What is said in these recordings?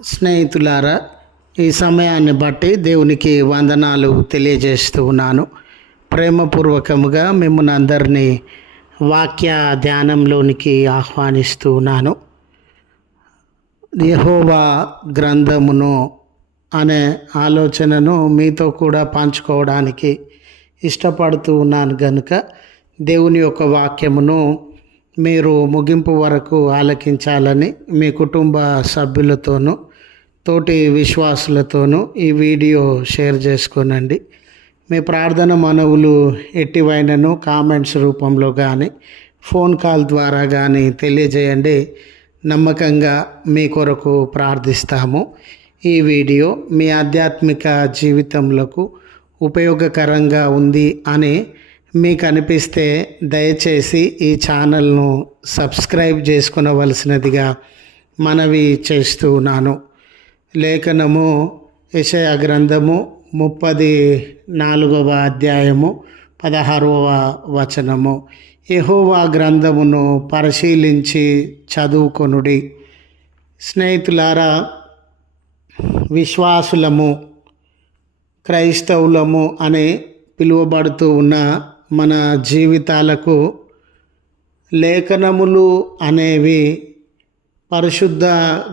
స్నేహితులారా, ఈ సమయాన్ని బట్టి దేవునికి వందనాలు తెలియజేస్తూ ఉన్నాను. ప్రేమపూర్వకముగా మిమ్మల్ని అందరినీ వాక్య ధ్యానంలోనికి ఆహ్వానిస్తూ ఉన్నాను. యెహోవా గ్రంథమును అనే ఆలోచనను మీతో కూడా పంచుకోవడానికి ఇష్టపడుతూ ఉన్నాను కనుక దేవుని యొక్క వాక్యమును మీరు ముగింపు వరకు ఆలకించాలని మీ కుటుంబ సభ్యులతోనూ తోటి విశ్వాసులతోనూ ఈ వీడియో షేర్ చేసుకోనండి. మీ ప్రార్థన మనవులు ఎట్టివైనను కామెంట్స్ రూపంలో కానీ ఫోన్ కాల్ ద్వారా కానీ తెలియజేయండి. నమ్మకంగా మీ కొరకు ప్రార్థిస్తాము. ఈ వీడియో మీ ఆధ్యాత్మిక జీవితంలో ఉపయోగకరంగా ఉంది అని మీకు అనిపిస్తే దయచేసి ఈ ఛానల్ను సబ్స్క్రైబ్ చేసుకునవలసినదిగా మనవి చేస్తూ ఉన్నాను. లేఖనము యెషయా గ్రంథము 34వ అధ్యాయము 16వ వచనము. యెహోవా గ్రంథమును పరిశీలించి చదువుకొనుడి. స్నేహితులారా, విశ్వాసులము, క్రైస్తవులము అని పిలువబడుతూ ఉన్న మన జీవితాలకు లేఖనములు అనేవి, పరిశుద్ధ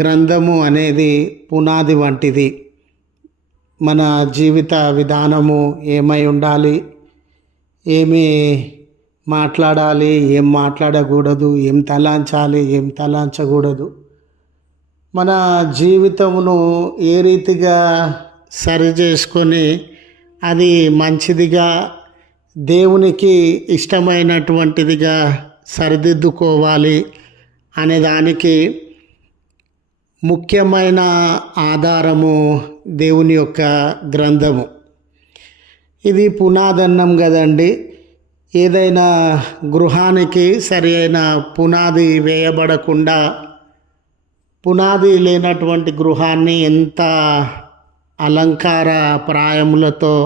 గ్రంథము అనేది పునాది వంటిది. మన జీవిత విధానము ఏమై ఉండాలి, ఏమి మాట్లాడాలి, ఏం మాట్లాడకూడదు, ఏం తలాంచాలి, ఏం తలాంచకూడదు, మన జీవితమును ఏ రీతిగా సరి చేసుకొని అది మంచిదిగా దేవునికి ఇష్టమైనటువంటిదిగా సరిదిద్దుకోవాలి అనే దానికి ముఖ్యమైన ఆధారము దేవుని యొక్క గ్రంథము. ఇది పునాదన్నం కదండి. ఏదైనా గృహానికి సరి అయిన పునాది వేయబడకుండా పునాది లేనటువంటి గృహాన్ని ఎంత అలంకార ప్రాయములతో,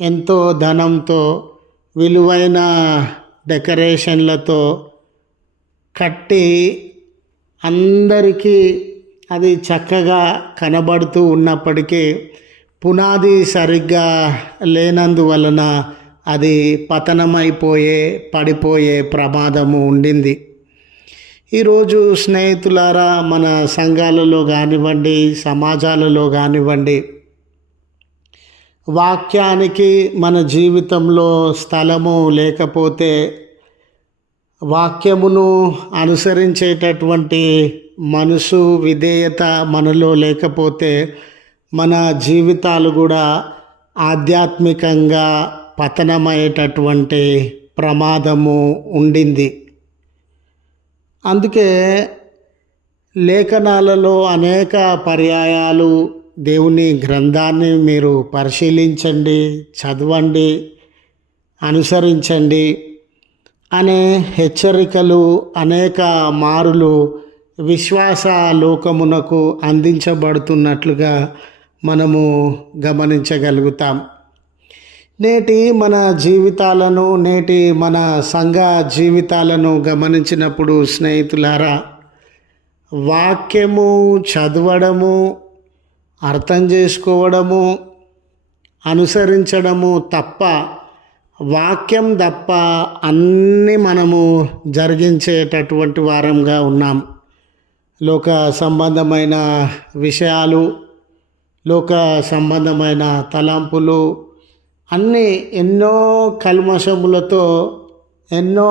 ఎంతో ధనంతో, విలువైన డెకరేషన్లతో కట్టి అందరికీ అది చక్కగా కనబడుతూ ఉన్నప్పటికీ పునాది సరిగ్గా లేనందువలన అది పతనమైపోయే, పడిపోయే ప్రమాదము ఉండింది. ఈరోజు స్నేహితులారా, మన సంఘాలలో కానివ్వండి, సమాజాలలో కానివ్వండి, వాక్యానికి మన జీవితంలో స్థలము లేకపోతే, వాక్యమును అనుసరించేటటువంటి మనసు, విధేయత మనలో లేకపోతే మన జీవితాలు కూడా ఆధ్యాత్మికంగా పతనమయ్యేటటువంటి ప్రమాదము ఉండింది. అందుకే లేఖనాలలో అనేక పర్యాయాలు దేవుని గ్రంథాన్ని మీరు పరిశీలించండి, చదవండి, అనుసరించండి అనే హెచ్చరికలు అనేక మారులు విశ్వాస లోకమునకు అందించబడుతున్నట్లుగా మనము గమనించగలుగుతాం. నేటి మన జీవితాలను, నేటి మన సంఘ జీవితాలను గమనించినప్పుడు స్నేహితులారా, వాక్యము చదవడము, అర్థం చేసుకోవడము, అనుసరించడము తప్ప, వాక్యం తప్ప అన్నీ మనము జరిగించేటటువంటి వారంగా ఉన్నాం. లోక సంబంధమైన విషయాలు, లోక సంబంధమైన తలంపులు అన్నీ ఎన్నో కల్మషములతో, ఎన్నో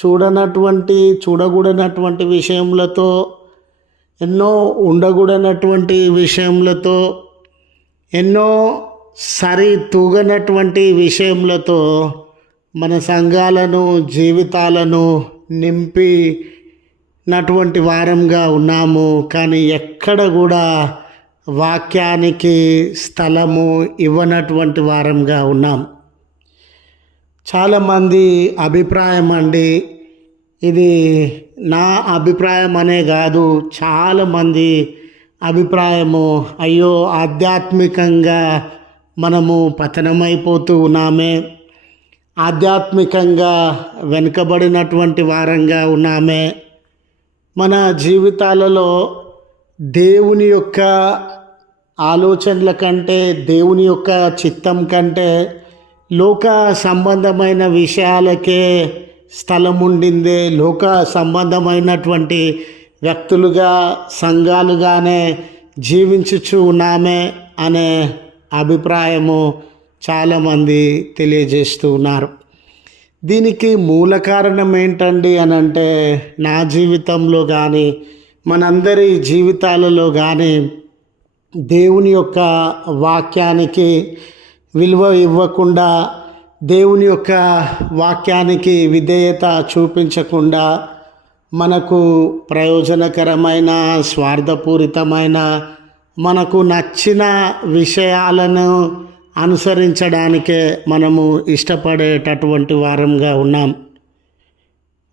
చూడకూడనటువంటి విషయములతో, ఎన్నో ఉండకూడనటువంటి విషయములతో, ఎన్నో తూగనటువంటి విషయములతో మన సంఘాలను, జీవితాలను నింపినటువంటి వారంగా ఉన్నాము. కానీ ఎక్కడ కూడా వాక్యానికి స్థలము ఇవ్వనటువంటి వారంగా ఉన్నాం. చాలామంది అభిప్రాయం అండి, ఇది నా అభిప్రాయం అనే కాదు, చాలామంది అభిప్రాయము, అయ్యో ఆధ్యాత్మికంగా మనము పతనమైపోతూ ఉన్నామే, ఆధ్యాత్మికంగా వెనుకబడినటువంటి వారంగా ఉన్నామే, మన జీవితాలలో దేవుని యొక్క ఆలోచనల కంటే, దేవుని యొక్క చిత్తం కంటే లోక సంబంధమైన విషయాలకే స్థలం ఉండిందే, లోక సంబంధమైనటువంటి వ్యక్తులుగా, సంఘాలుగానే జీవించుచు ఉన్నామే అనే అభిప్రాయము చాలామంది తెలియజేస్తూ ఉన్నారు. దీనికి మూల కారణం ఏంటండి అని అంటే, నా జీవితంలో కానీ మనందరి జీవితాలలో కానీ దేవుని యొక్క వాక్యానికి విలువ ఇవ్వకుండా, దేవుని యొక్క వాక్యానికి విధేయత చూపించకుండా, మనకు ప్రయోజనకరమైన, స్వార్థపూరితమైన, మనకు నచ్చిన విషయాలను అనుసరించడానికే మనము ఇష్టపడేటటువంటి వారంగా ఉన్నాం.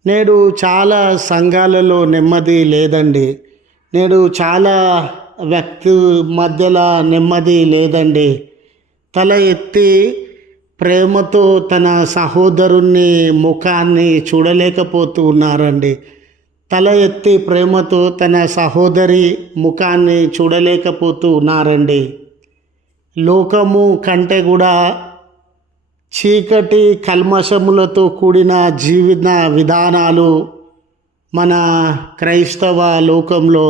నేడు చాలా సంఘాలలో నెమ్మది లేదండి. నేడు చాలా వ్యక్తి మధ్యలో నెమ్మది లేదండి. తల ఎత్తి ప్రేమతో తన సహోదరుని ముఖాన్ని చూడలేకపోతూ ఉన్నారండి. తల ఎత్తి ప్రేమతో తన సహోదరి ముఖాన్ని చూడలేకపోతూ ఉన్నారండి. లోకము కంటే కూడా చీకటి కల్మషములతో కూడిన జీవన విధానాలు మన క్రైస్తవ లోకంలో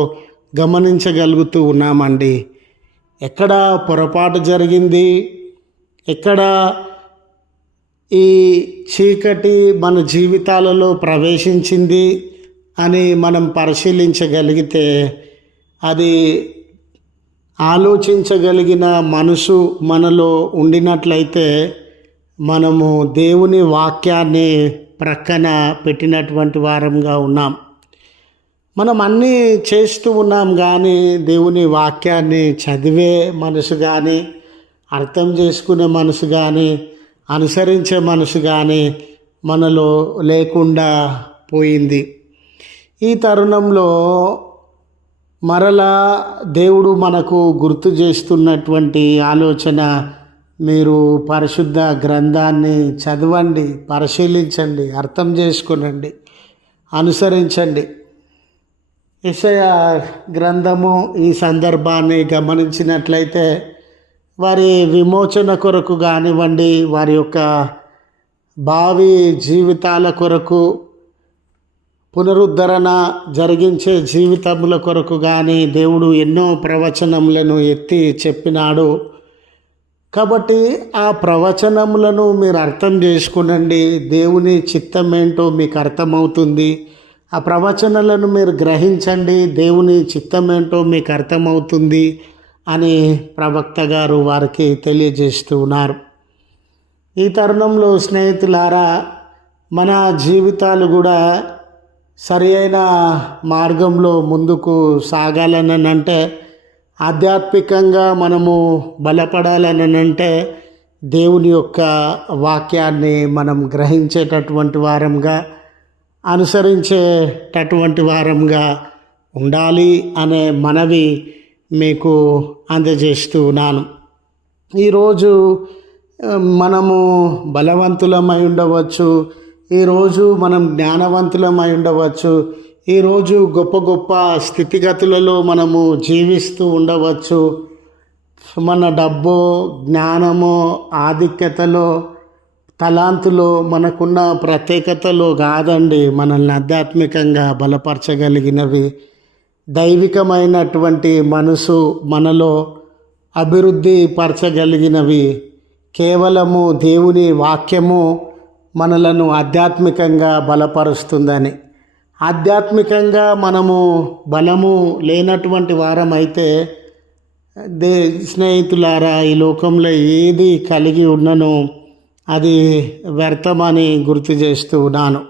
గమనించగలుగుతూ ఉన్నామండి. ఎక్కడ పొరపాటు జరిగింది, ఎక్కడ ఈ చీకటి మన జీవితాలలో ప్రవేశించింది అని మనం పరిశీలించగలిగితే, అది ఆలోచించగలిగిన మనసు మనలో ఉండినట్లయితే మనము దేవుని వాక్యాన్ని ప్రక్కన పెట్టినటువంటి వారంగా ఉన్నాం. మనం అన్నీ చేస్తూ ఉన్నాం కానీ దేవుని వాక్యాన్ని చదివే మనసు కానీ, అర్థం చేసుకునే మనసు కానీ, అనుసరించే మనసు కానీ మనలో లేకుండా పోయింది. ఈ తరుణంలో మరలా దేవుడు మనకు గుర్తు చేస్తున్నటువంటి ఆలోచన, మీరు పరిశుద్ధ గ్రంథాన్ని చదవండి, పరిశీలించండి, అర్థం చేసుకునండి, అనుసరించండి. యెషయా గ్రంథము ఈ సందర్భాన్ని గమనించినట్లయితే, వారి విమోచన కొరకు కానివ్వండి, వారి యొక్క భావి జీవితాల కొరకు, పునరుద్ధరణ జరిగించే జీవితముల కొరకు కానీ దేవుడు ఎన్నో ప్రవచనములను ఎత్తి చెప్పినాడు. కాబట్టి ఆ ప్రవచనములను మీరు అర్థం చేసుకునండి. దేవుని చిత్తం ఏంటో మీకు అర్థమవుతుంది. ఆ ప్రవచనాలను మీరు గ్రహించండి, దేవుని చిత్తం ఏంటో మీకు అర్థమవుతుంది అని ప్రవక్త గారు వారికి తెలియజేస్తూ ఉన్నారు. ఈ తరుణంలో స్నేహితులారా, మన జీవితాలు కూడా సరి అయిన మార్గంలో ముందుకు సాగాలనంటే, ఆధ్యాత్మికంగా మనము బలపడాలనంటే దేవుని యొక్క వాక్యాన్ని మనం గ్రహించేటటువంటి వారంగా, అనుసరించేటటువంటి వారంగా ఉండాలి అనే మనవి మీకు అందజేస్తూ ఉన్నాను. ఈరోజు మనము బలవంతులమై ఉండవచ్చు, ఈరోజు మనం జ్ఞానవంతులమై ఉండవచ్చు, ఈరోజు గొప్ప గొప్ప స్థితిగతులలో మనము జీవిస్తూ ఉండవచ్చు. మన డబ్బో, జ్ఞానమో, ఆధిక్యతలో, తలాంతులో, మనకున్న ప్రత్యేకతలో కాదండి మనల్ని ఆధ్యాత్మికంగా బలపరచగలిగినవి. దైవికమైనటువంటి మనసు మనలో అభివృద్ధి పరచగలిగినవి కేవలము దేవుని వాక్యము మనలను ఆధ్యాత్మికంగా బలపరుస్తుందని. ఆధ్యాత్మికంగా మనము బలము లేనటువంటి వారమైతే స్నేహితులారా, ఈ లోకంలో ఏది కలిగి ఉన్ననో అది వ్యర్థమని గుర్తు చేస్తూ ఉన్నాను.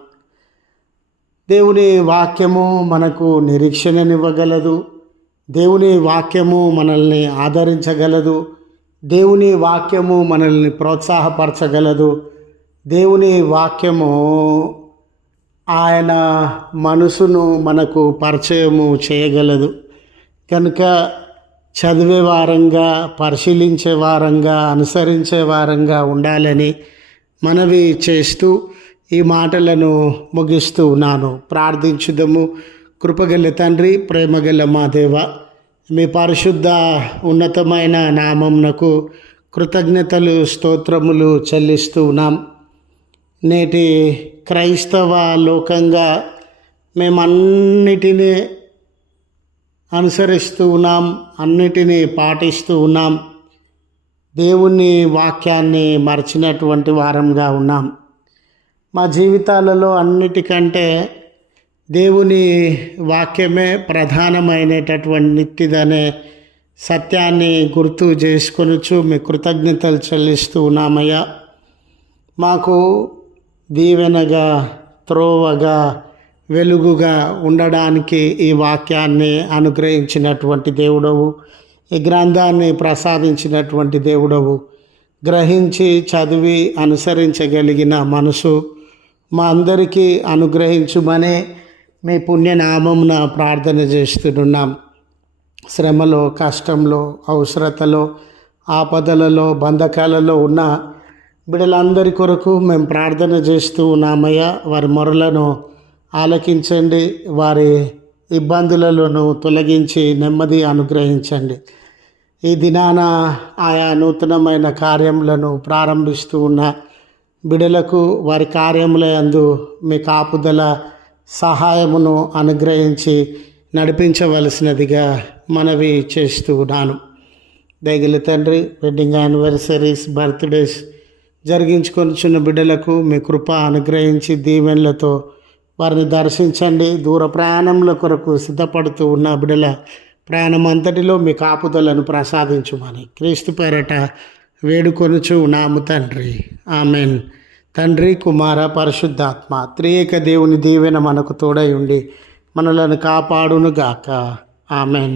దేవుని వాక్యము మనకు నిరీక్షణనివ్వగలదు. దేవుని వాక్యము మనల్ని ఆదరించగలదు. దేవుని వాక్యము మనల్ని ప్రోత్సాహపరచగలదు. దేవుని వాక్యము ఆయన మనసును మనకు పరిచయము చేయగలదు. కనుక చదివే వారంగా, పరిశీలించే వారంగా, అనుసరించే వారంగా ఉండాలని మనవి చేస్తూ ఈ మాటలను ముగిస్తూ ఉన్నాను. ప్రార్థించుదము. కృపగల తండ్రి, ప్రేమగల మా దేవ, మీ పరిశుద్ధ ఉన్నతమైన నామమునకు కృతజ్ఞతలు స్తోత్రములు చెల్లిస్తూ ఉన్నాం. నేటి క్రైస్తవ లోకంగా మేమన్నిటినీ అనుసరిస్తూ ఉన్నాం, అన్నిటినీ పాటిస్తూ ఉన్నాం. దేవుని వాక్యాన్ని మర్చినటువంటి వారంగా ఉన్నాం. మా జీవితాలలో అన్నిటికంటే దేవుని వాక్యమే ప్రధానమైనటువంటిదనే సత్యాన్ని గుర్తు చేసుకొనుచు మీ కృతజ్ఞతలు చెల్లిస్తూ ఉన్నామయ్యా. మాకు దీవెనగా, త్రోవగా, వెలుగుగా ఉండడానికి ఈ వాక్యాన్ని అనుగ్రహించినటువంటి దేవుడవు, ఈ గ్రంథాన్ని ప్రసాదించినటువంటి దేవుడవు. గ్రహించి చదివి అనుసరించగలిగిన మనసు మా అందరికీ అనుగ్రహించుమని మీ పుణ్యనామమున ప్రార్థన చేస్తున్నాం. శ్రమలో, కష్టంలో, అవసరతలో, ఆపదలలో, బంధకాలలో ఉన్న బిడ్డలందరి కొరకు మేము ప్రార్థన చేస్తూ ఉన్నామయ్యా. వారి మొరలను ఆలకించండి, వారి ఇబ్బందులను తొలగించి నెమ్మది అనుగ్రహించండి. ఈ దినాన ఆయా నూతనమైన కార్యములను ప్రారంభిస్తూ ఉన్న బిడలకు వారి కార్యముల యందు మీ కాపుదల సహాయమును అనుగ్రహించి నడిపించవలసినదిగా మనవి చేస్తూ ఉన్నాను. దయగల తండ్రి, వెడ్డింగ్ యానివర్సరీస్, బర్త్డేస్ జరిగించుకొనిచున్న బిడ్డలకు మీ కృప అనుగ్రహించి దీవెనలతో వారిని దర్శించండి. దూర ప్రయాణముల కొరకు సిద్ధపడుతూ ఉన్న బిడ్డల ప్రయాణం అంతటిలో మీ కాపుదలను ప్రసాదించుమని క్రీస్తు పేరట వేడుకొనుచు ఉన్నాము తండ్రి. ఆమెన్. తండ్రి, కుమార, పరిశుద్ధాత్మ త్రియేక దేవుని దీవెన మనకు తోడై ఉండి మనలను కాపాడునుగాక. ఆమెన్.